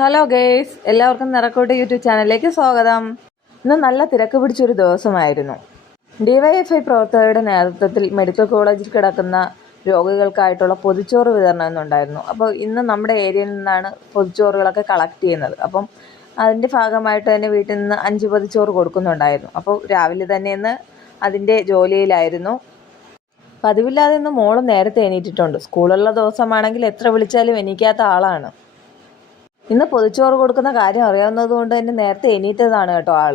Hello guys എല്ലാവർക്കും നിറക്കോട്ട് YouTube ചാനലിലേക്ക് സ്വാഗതം. ഇന്ന് നല്ല തിരക്ക് പിടിച്ചൊരു ദിവസമായിരുന്നു. ഡിവൈഎഫ്ഐ പ്രവർത്തകരുടെ നേതൃത്വത്തിൽ മെഡിക്കൽ കോളേജിൽ കിടക്കുന്ന രോഗികൾക്കായിട്ടുള്ള പൊതിച്ചോറ് വിതരണം എന്നുണ്ടായിരുന്നു അപ്പോൾ ഇന്ന് നമ്മുടെ ഏരിയയിൽ നിന്നാണ് പൊതിച്ചോറുകളൊക്കെ കളക്ട് ചെയ്യുന്നത്. അപ്പം അതിന്റെ ഭാഗമായിട്ട് തന്നെ വീട്ടിൽ നിന്ന് അഞ്ച് പൊതിച്ചോറ് കൊടുക്കുന്നുണ്ടായിരുന്നു. അപ്പോൾ രാവിലെ തന്നെ ഇന്ന് അതിന്റെ ജോലിയിലായിരുന്നു. പതിവില്ലാതെ ഇന്ന് മോൾ നേരത്തെ എണീറ്റിട്ടുണ്ട്. സ്കൂളുള്ള ദിവസമാണെങ്കിൽ എത്ര വിളിച്ചാലും എണീക്കാത്ത ആളാണ്. ഇന്ന് പൊതിച്ചോറ് കൊടുക്കുന്ന കാര്യം അറിയാവുന്നത് കൊണ്ട് തന്നെ നേരത്തെ എണീറ്റതാണ് കേട്ടോ ആൾ.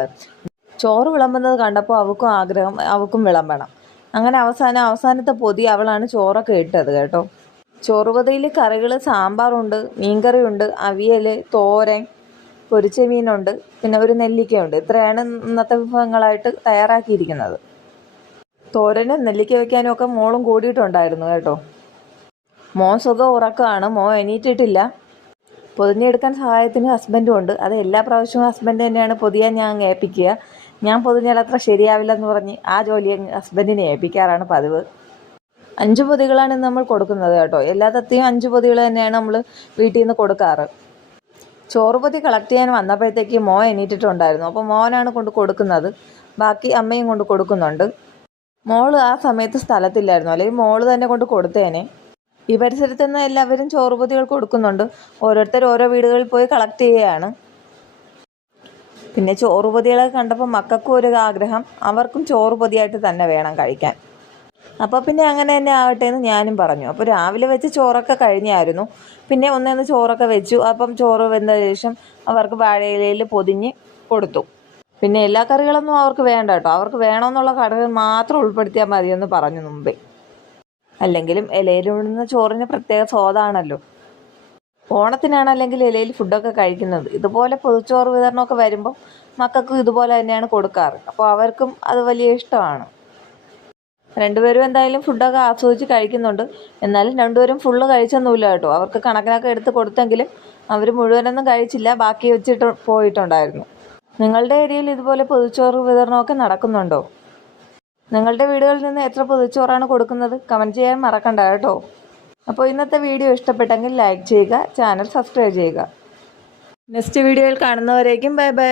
ചോറ് വിളമ്പുന്നത് കണ്ടപ്പോൾ അവക്കും ആഗ്രഹം അവക്കും വിളമ്പണം. അങ്ങനെ അവസാനം അവസാനത്തെ പൊതി അവളാണ് ചോറൊക്കെ ഇട്ടത് കേട്ടോ. ചോറ് പൊതിയിൽ കറികൾ സാമ്പാറുണ്ട് മീൻകറിയുണ്ട് അവിയൽ തോരൻ പൊരിച്ച മീനുണ്ട് പിന്നെ ഒരു നെല്ലിക്കയുണ്ട്. ഇത്രയാണ് ഇന്നത്തെ വിഭവങ്ങളായിട്ട് തയ്യാറാക്കിയിരിക്കുന്നത്. തോരനും നെല്ലിക്ക വെക്കാനും ഒക്കെ മോളും കൂടിയിട്ടുണ്ടായിരുന്നു കേട്ടോ. മോൻ സുഖം ഉറക്കമാണ് മോൻ എണീറ്റിട്ടില്ല. പൊതിഞ്ഞെടുക്കാൻ സഹായത്തിന് ഹസ്ബൻഡും ഉണ്ട്. അത് എല്ലാ പ്രാവശ്യവും ഹസ്ബൻഡ് തന്നെയാണ് പൊതിയാൻ ഞാൻ ഏൽപ്പിക്കുക. ഞാൻ പൊതിഞ്ഞാൽ അത്ര ശരിയാവില്ലെന്ന് പറഞ്ഞ് ആ ജോലി ഹസ്ബൻഡിനെ ഏൽപ്പിക്കാറാണ് പതിവ്. അഞ്ച് പൊതികളാണ് നമ്മൾ കൊടുക്കുന്നത് കേട്ടോ. എല്ലാ തത്തെയും അഞ്ച് പൊതികൾ തന്നെയാണ് നമ്മൾ വീട്ടിൽ നിന്ന് കൊടുക്കാറ്. ചോറ് പൊതി കളക്ട് ചെയ്യാൻ വന്നപ്പോഴത്തേക്ക് മോൻ എണീറ്റിട്ടുണ്ടായിരുന്നു. അപ്പോൾ മോനാണ് കൊണ്ട് കൊടുക്കുന്നത്. ബാക്കി അമ്മയും കൊണ്ട് കൊടുക്കുന്നുണ്ട്. മോൾ ആ സമയത്ത് സ്ഥലത്തില്ലായിരുന്നു. അല്ലെങ്കിൽ മോൾ തന്നെ കൊണ്ട് കൊടുത്തേനെ. ഈ പരിസരത്ത് നിന്ന് എല്ലാവരും ചോറുപൊതികൾ കൊടുക്കുന്നുണ്ട്. ഓരോരുത്തർ ഓരോ വീടുകളിൽ പോയി കളക്ട് ചെയ്യുകയാണ്. പിന്നെ ചോറുപൊതികളെ കണ്ടപ്പോൾ മക്കൾക്കും ഒരു ആഗ്രഹം അവർക്കും ചോറുപൊതിയായിട്ട് തന്നെ വേണം കഴിക്കാൻ. അപ്പോൾ പിന്നെ അങ്ങനെ തന്നെ ആവട്ടെ എന്ന് ഞാനും പറഞ്ഞു. അപ്പോൾ രാവിലെ വെച്ച് ചോറൊക്കെ കഴിഞ്ഞായിരുന്നു. പിന്നെ ഒന്നേന്ന് ചോറൊക്കെ വെച്ചു. അപ്പം ചോറ് വെന്ത ശേഷം അവർക്ക് വാഴയിലയിൽ പൊതിഞ്ഞ് കൊടുത്തു. പിന്നെ എല്ലാ കറികളൊന്നും അവർക്ക് വേണ്ട കേട്ടോ. അവർക്ക് വേണമെന്നുള്ള കറികൾ മാത്രം ഉൾപ്പെടുത്തിയാൽ മതിയെന്ന് പറഞ്ഞു മുമ്പേ. അല്ലെങ്കിലും ഇലയിലിടുന്ന ചോറിന് പ്രത്യേക സ്വാദാണല്ലോ. ഓണത്തിനാണ് അല്ലെങ്കിൽ ഇലയിൽ ഫുഡൊക്കെ കഴിക്കുന്നത്. ഇതുപോലെ പൊതുച്ചോറ് വിതരണമൊക്കെ വരുമ്പോൾ മക്കൾക്കും ഇതുപോലെ തന്നെയാണ് കൊടുക്കാറ്. അപ്പോൾ അവർക്കും അത് വലിയ ഇഷ്ടമാണ്. രണ്ടുപേരും എന്തായാലും ഫുഡൊക്കെ ആസ്വദിച്ച് കഴിക്കുന്നുണ്ട്. എന്നാലും രണ്ടുപേരും ഫുള്ള് കഴിച്ചൊന്നുമില്ല കേട്ടോ. അവർക്ക് കണക്കിനൊക്കെ എടുത്ത് കൊടുത്തെങ്കിലും അവർ മുഴുവനൊന്നും കഴിച്ചില്ല. ബാക്കി വെച്ചിട്ട് പോയിട്ടുണ്ടായിരുന്നു. നിങ്ങളുടെ ഏരിയയിൽ ഇതുപോലെ പൊതുച്ചോറ് വിതരണമൊക്കെ നടക്കുന്നുണ്ടോ? നിങ്ങളുടെ വീടുകളിൽ നിന്ന് എത്ര പൊതിച്ചോറാണ് കൊടുക്കുന്നത്? കമന്റ് ചെയ്യാൻ മറക്കണ്ട കേട്ടോ. അപ്പോൾ ഇന്നത്തെ വീഡിയോ ഇഷ്ടപ്പെട്ടെങ്കിൽ ലൈക്ക് ചെയ്യുക ചാനൽ സബ്സ്ക്രൈബ് ചെയ്യുക. നെക്സ്റ്റ് വീഡിയോയിൽ കാണുന്നവരേക്കും ബൈ ബൈ